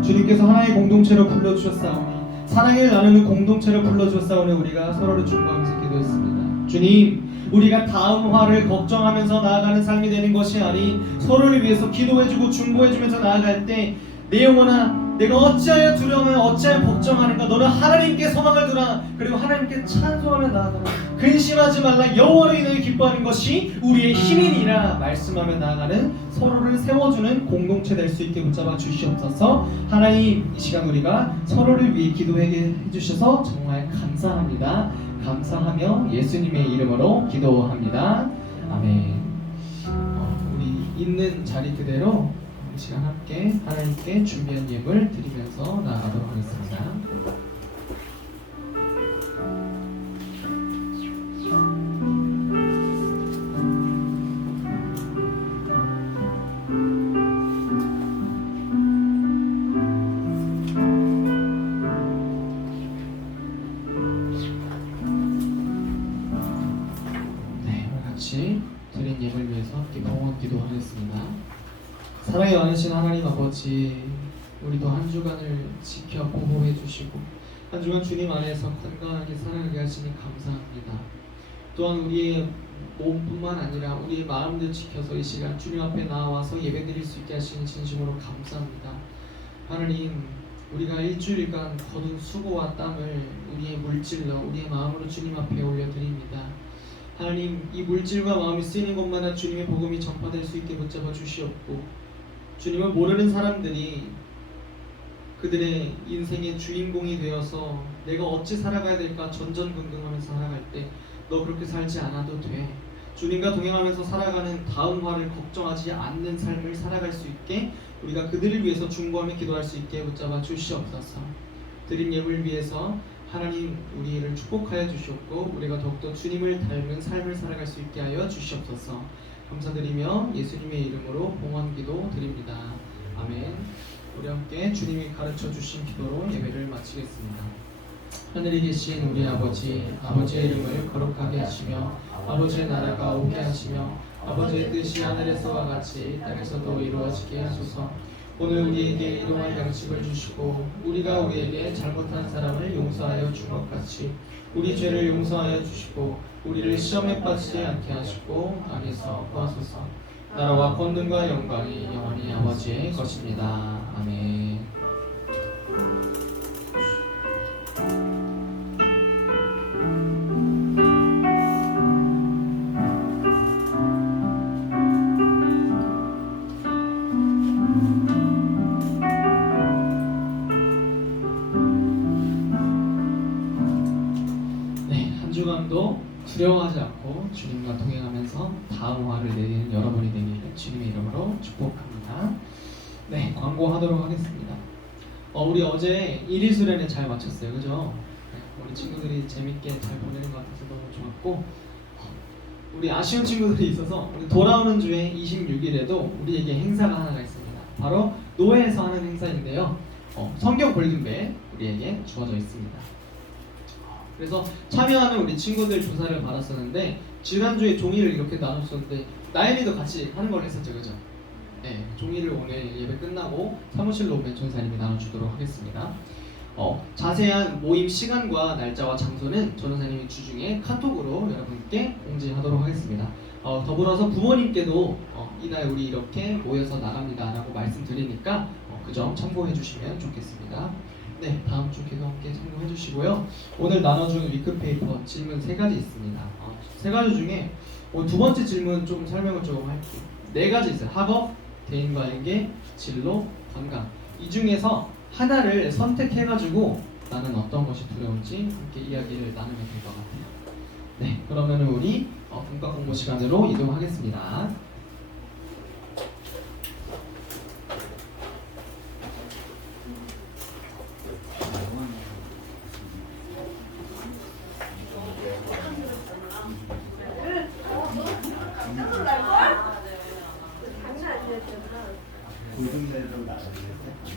주님께서 하나의 공동체로 불러주셨사오니, 사랑을 나누는 공동체로 불러주셨사오니 우리가 서로를 중보하면서 기도했습니다. 주님, 우리가 다음 화를 걱정하면서 나아가는 삶이 되는 것이 아닌 서로를 위해서 기도해주고 중보해주면서 나아갈 때 내 영혼아, 내가 어찌하여 두려워하며 어찌하여 걱정하는가? 너는 하나님께 소망을 두라. 그리고 하나님께 찬송하며 나아가라. 근심하지 말라. 여호와로 인하여 기뻐하는 것이 우리의 힘이니라. 말씀하며 나아가는, 서로를 세워주는 공동체 될 수 있게 붙잡아 주시옵소서. 하나님, 이 시간 우리가 서로를 위해 기도하게 해주셔서 정말 감사합니다. 감사하며 예수님의 이름으로 기도합니다. 아멘. 우리 있는 자리 그대로 이 시간 함께 하나님께 준비한 예물 드리면서 나아가도록 하겠습니다. 네, 오늘 같이 드린 예물 위해서 함께 봉헌 기도하겠습니다. 사랑이 많으신 하나님 아버지, 우리도 한 주간을 지켜 보호해 주시고 한 주간 주님 안에서 건강하게 살아가게 하시니 감사합니다. 또한 우리의 몸뿐만 아니라 우리의 마음도 지켜서 이 시간 주님 앞에 나와서 예배드릴 수 있게 하시니 진심으로 감사합니다. 하나님, 우리가 일주일간 거둔 수고와 땀을 우리의 물질로, 우리의 마음으로 주님 앞에 올려드립니다. 하나님, 이 물질과 마음이 쓰이는 곳마다 주님의 복음이 전파될 수 있게 붙잡아 주시옵고, 주님을 모르는 사람들이 그들의 인생의 주인공이 되어서 내가 어찌 살아가야 될까 전전긍긍하면서 살아갈 때 너 그렇게 살지 않아도 돼. 주님과 동행하면서 살아가는 다음 화를 걱정하지 않는 삶을 살아갈 수 있게 우리가 그들을 위해서 중보하며 기도할 수 있게 붙잡아 주시옵소서. 드린 예물 위해서 하나님 우리를 축복하여 주시옵고 우리가 더욱더 주님을 닮은 삶을 살아갈 수 있게 하여 주시옵소서. 감사드리며 예수님의 이름으로 봉헌기도 드립니다. 아멘. 우리 함께 주님이 가르쳐 주신 기도로 예배를 마치겠습니다. 하늘에 계신 우리 아버지, 아버지의 이름을 거룩하게 하시며 아버지의 나라가 오게 하시며 아버지의 뜻이 하늘에서와 같이 땅에서도 이루어지게 하소서. 오늘 우리에게 일용할 양식을 주시고 우리가 우리에게 잘못한 사람을 용서하여 준 것 같이 우리 죄를 용서하여 주시고 우리를 시험에 빠지지 않게 하시고 악에서 구하소서. 나라와 권능과 영광이 영원히 아버지의 것입니다. 아멘. 주간도 두려워하지 않고 주님과 동행하면서 다음 화를 내리는 여러분이 되기를 주님의 이름으로 축복합니다. 네, 광고하도록 하겠습니다. 우리 어제 1일 수련회 잘 마쳤어요, 그죠? 네, 우리 친구들이 재밌게 잘 보내는 것 같아서 너무 좋았고 우리 아쉬운 친구들이 있어서 우리 돌아오는 주에 26일에도 우리에게 행사가 하나가 있습니다. 바로 노회에서 하는 행사인데요. 성경 볼륨배 우리에게 주어져 있습니다. 그래서 참여하는 우리 친구들 조사를 받았었는데 지난주에 종이를 이렇게 나눴었는데 나연이도 같이 하는 걸 했었죠, 그죠? 네, 종이를 오늘 예배 끝나고 사무실로 오면 전사님이 나눠주도록 하겠습니다. 자세한 모임 시간과 날짜와 장소는 전사님이 주중에 카톡으로 여러분께 공지하도록 하겠습니다. 더불어서 부모님께도 이날 우리 이렇게 모여서 나갑니다 라고 말씀드리니까 그 점 참고해 주시면 좋겠습니다. 네, 다음 주 기도 함께 참고해 주시고요. 오늘 나눠준 위크페이퍼 질문 3가지 있습니다. 3가지 중에 두 번째 질문 조금 설명을 조금 할게요. 4가지 있어요. 학업, 대인관계, 진로, 건강. 이 중에서 하나를 선택해가지고 나는 어떤 것이 두려운지 함께 이야기를 나누면 될 것 같아요. 네, 그러면 우리 분과 공부 시간으로 이동하겠습니다. 고등대로 나가겠어요?